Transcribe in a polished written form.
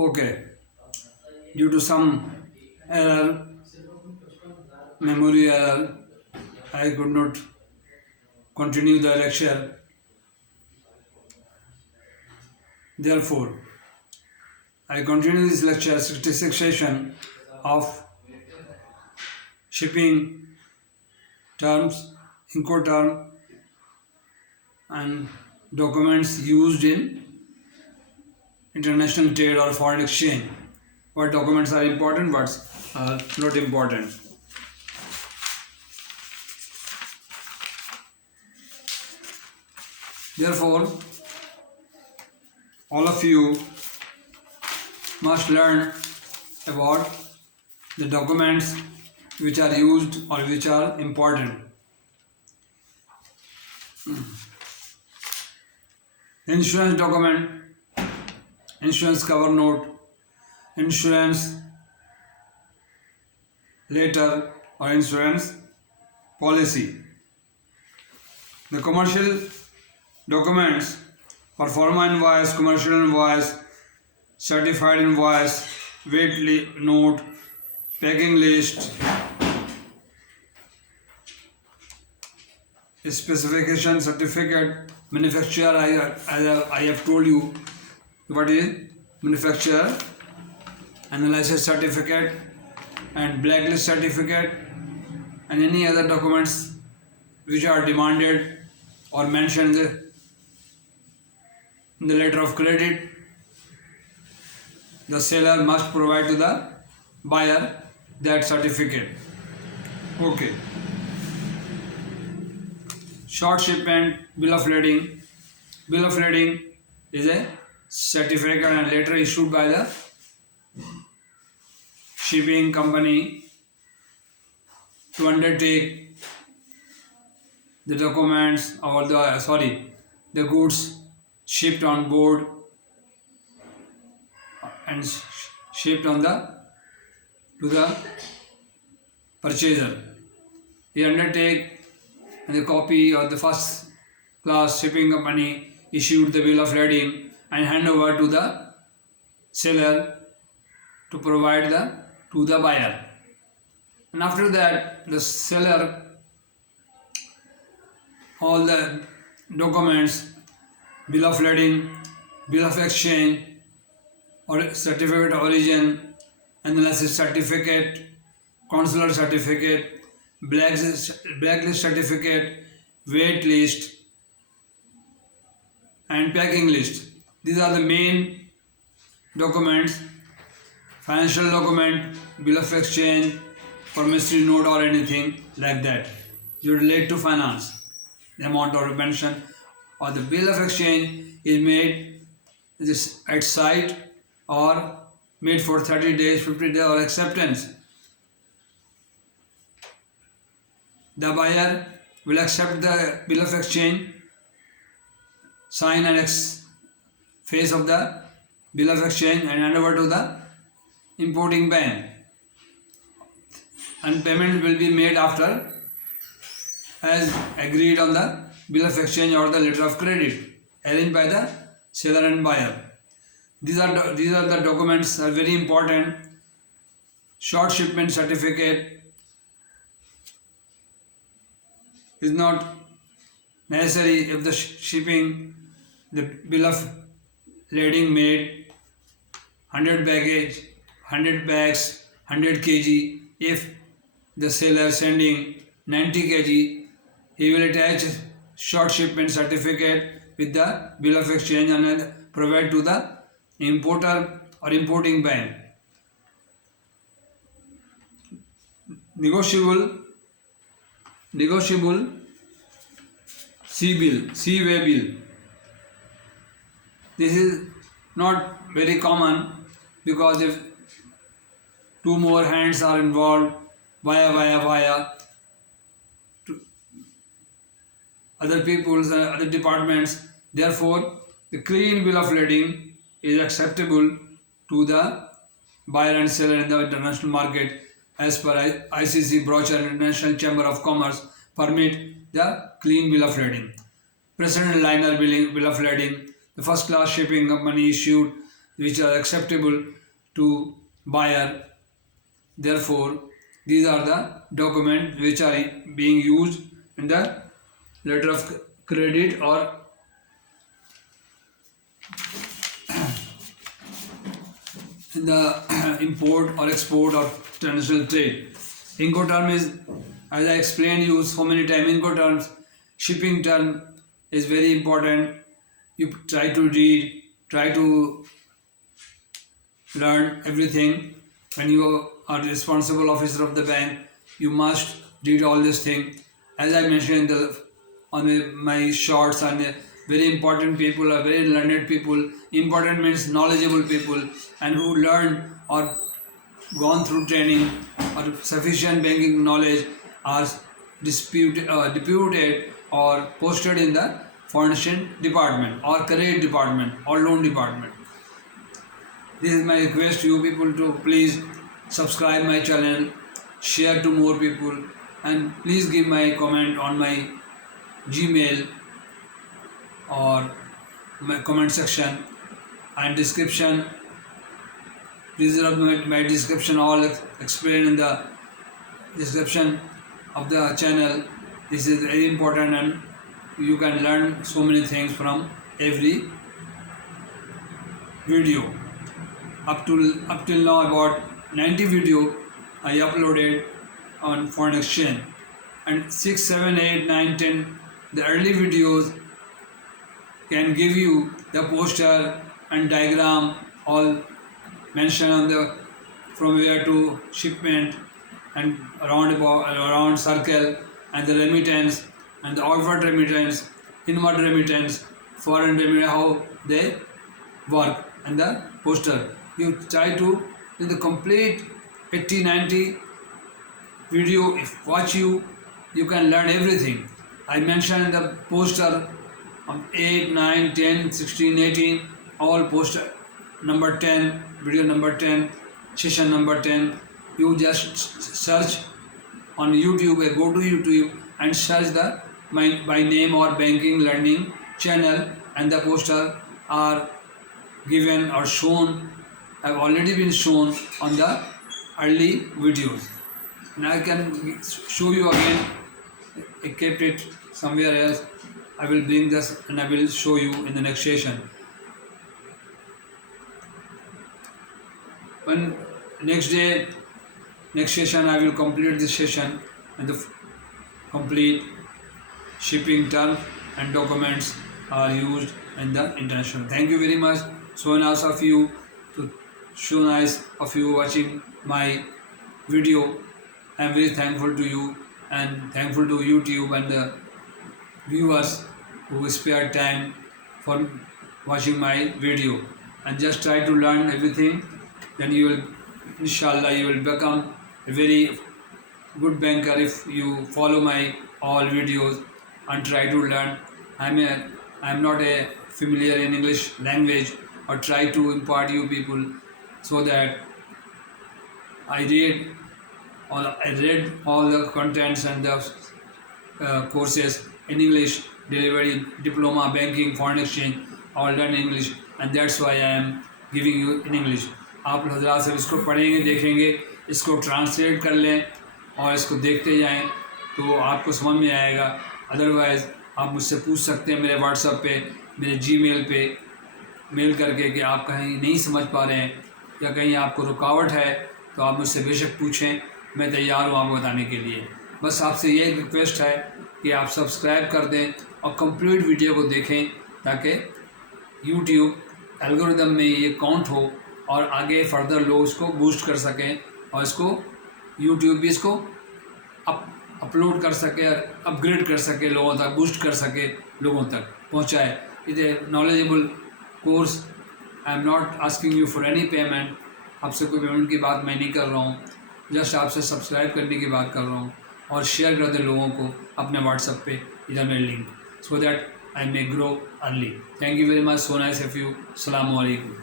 Okay, due to some error, memory error, I could not continue the lecture. Therefore, I continue this lecture 66 session of shipping terms, Incoterm, and documents used in international trade or foreign exchange. What documents are important, what are not important. Therefore, all of you must learn about the documents which are used or which are important. Insurance document, insurance cover note, insurance letter or insurance policy. The commercial documents, performa invoice, commercial invoice, certified invoice, weight note, packing list, specification certificate, manufacturer. I have told you what is manufacturer, analysis certificate and blacklist certificate, and any other documents which are demanded or mentioned in the letter of credit. The seller must provide to the buyer that certificate. Okay. Short shipment, bill of lading. Bill of lading is a certificate and letter issued by the shipping company to undertake the documents or the goods shipped on board and shipped to the purchaser. He undertake, and the copy of the first class shipping company issued the bill of lading and hand over to the seller to provide to the buyer. And after that, the seller, all the documents, bill of lading, bill of exchange, or certificate of origin, analysis certificate, consular certificate, blacklist certificate, weight list, and packing list. These are the main documents. Financial document, bill of exchange, promissory note or anything like that. You relate to finance. The amount of retention or the bill of exchange is made at site or made for 30 days, 50 days or acceptance. The buyer will accept the bill of exchange, sign and face of the bill of exchange and hand over to the importing bank, and payment will be made after as agreed on the bill of exchange or the letter of credit arranged by the seller and buyer. These are the documents are very important. Short shipment certificate is not necessary if the shipping, the bill of lading made 100 baggage, 100 bags, 100 kg. If the seller sending 90 kg, he will attach short shipment certificate with the bill of exchange and provide to the importer or importing bank. Negotiable C-way bill. This is not very common because if two more hands are involved via to other people's other departments, therefore the clean bill of lading is acceptable to the buyer and seller in the international market as per ICC brochure and International Chamber of Commerce permit the clean bill of lading. Precedent liner bill of lading. The first class shipping company issued which are acceptable to buyer. Therefore, these are the documents which are being used in the letter of credit or in the import or export or international trade. Incoterm is, as I explained you so many times, Incoterms, shipping term is very important. You try to read, try to learn everything. When you are the responsible officer of the bank, you must read all this thing. As I mentioned on my shorts, and very important people are very learned people. Important means knowledgeable people, and who learned or gone through training or sufficient banking knowledge are deputed or posted in the foreign exchange department or credit department or loan department. This is my request to you people to please subscribe my channel, share to more people, and please give my comment on my Gmail or my comment section and description. Please read my description, all explained in the description of the channel. This is very important, and you can learn so many things from every video. Up till now, about 90 video I uploaded on foreign exchange, and 6, 7, 8, 9, 10 the early videos can give you the poster and diagram, all mentioned on the from where to shipment and around circle, and the remittance and the outward remittance, inward remittance, foreign remittance, how they work, and the poster. You try to do the complete 80, 90 video. If watch you can learn everything. I mentioned the poster of 8, 9, 10, 16, 18, all poster number 10, video number 10, session number 10. You just search on YouTube, go to YouTube and search the by name or banking learning channel, and the poster are given or shown, have already been shown on the early videos. And I can show you again. I kept it somewhere else. I will bring this and I will show you in the next session. When next day, next session, I will complete this session and the complete shipping terms and documents are used in the international. Thank you very much. So nice of you watching my video. I am very thankful to you and thankful to YouTube and the viewers who spared time for watching my video. And just try to learn everything, then you will, inshallah, you will become a very good banker if you follow my all videos and try to learn. I am not a familiar in English language, or try to impart you people, so that I read all the contents and the courses in English, delivery, diploma, banking, foreign exchange, all done in English, and that's why I am giving you in English. आप हज़रात सब इसको पढ़ेंगे, देखेंगे, इसको translate कर लें और इसको देखते जाएं तो आपको समझ में आएगा. अदरवाइज़ आप मुझसे पूछ सकते हैं मेरे व्हाट्सएप पे, मेरे जीमेल पे मेल करके कि आप कहीं नहीं समझ पा रहे हैं या कहीं आपको रुकावट है, तो आप मुझसे बेशक पूछें, मैं तैयार हूँ आपको बताने के लिए. बस आपसे ये रिक्वेस्ट है कि आप सब्सक्राइब कर दें और कंप्लीट वीडियो को देखें, ताकि यूट्यूब एल्गोरिदम में ये काउंट हो और आगे फर्दर लोग इसको बूस्ट कर सकें और इसको यूट्यूब भी इसको अपलोड कर सके, अपग्रेड कर सके, लोगों तक बूस्ट कर सके, लोगों तक पहुँचाए. It A knowledgeable course. I am not asking you for any payment. आपसे कोई पेमेंट की बात मैं नहीं कर रहा हूँ, जस्ट आपसे सब्सक्राइब करने की बात कर रहा हूँ और शेयर कर दें लोगों को अपने व्हाट्सएप पे इधर मेरे link, so that I may grow early. Thank you very much. So nice of you. अस्सलामु अलैकुम.